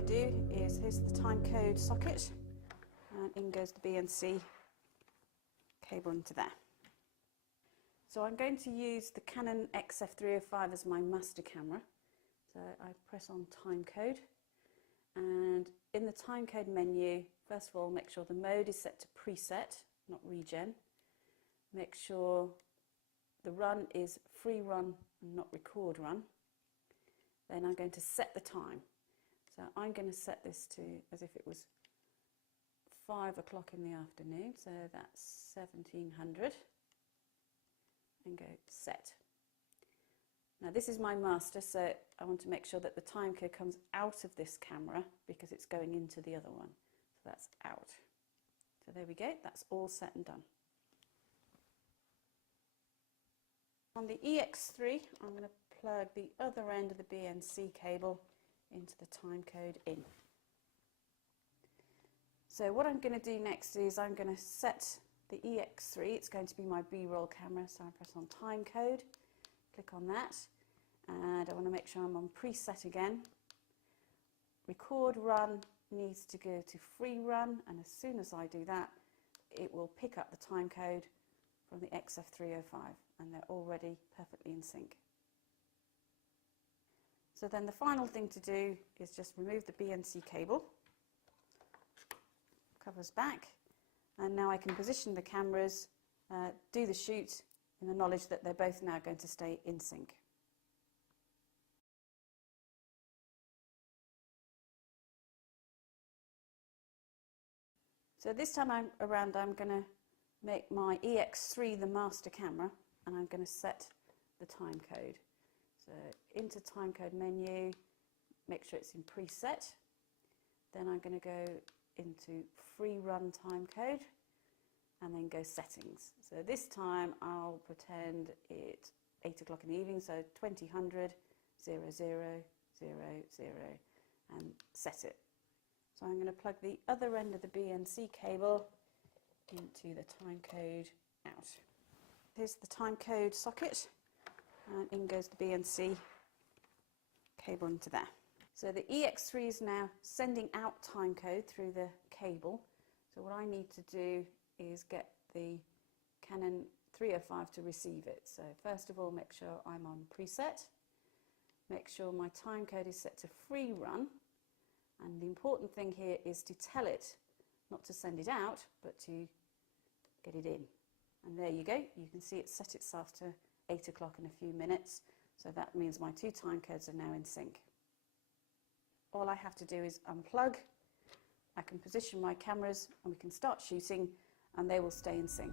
going to do is, here's the time code socket, and in goes the BNC cable into there. So I'm going to use the Canon XF305 as my master camera. So I press on time code, and in the time code menu, first of all, make sure the mode is set to preset, not regen. Make sure the run is free run and not record run. Then I'm going to set the time. So I'm going to set this to as if it was 5 o'clock in the afternoon, so that's 1700, and go set. Now this is my master, so I want to make sure that the time code comes out of this camera because it's going into the other one. So that's out. So there we go, that's all set and done. On the EX3, I'm going to plug the other end of the BNC cable into the time code in. So what I'm going to do next is I'm going to set the EX3, it's going to be my B-roll camera, so I press on time code, click on that, and I want to make sure I'm on preset again. Record run needs to go to free run, and as soon as I do that, it will pick up the time code from the XF305, and they're already perfectly in sync. So then the final thing to do is just remove the BNC cable, covers back, and now I can position the cameras, do the shoot in the knowledge that they're both now going to stay in sync. So this time around I'm going to make my EX3 the master camera, and I'm going to set the time code. So into time code menu, make sure it's in preset. Then I'm going to go into free run time code and then go settings. So this time I'll pretend it's 8 o'clock in the evening, so 2000 0000 and set it. So I'm going to plug the other end of the BNC cable into the time code out. Here's the time code socket, and in goes the BNC cable into there. So the EX3 is now sending out time code through the cable. So what I need to do is get the Canon 305 to receive it. So first of all, make sure I'm on preset. Make sure my time code is set to free run. And the important thing here is to tell it not to send it out, but to get it in. And there you go. You can see it set itself to 8 o'clock in a few minutes. So that means my two time codes are now in sync. All I have to do is unplug. I can position my cameras and we can start shooting, and they will stay in sync.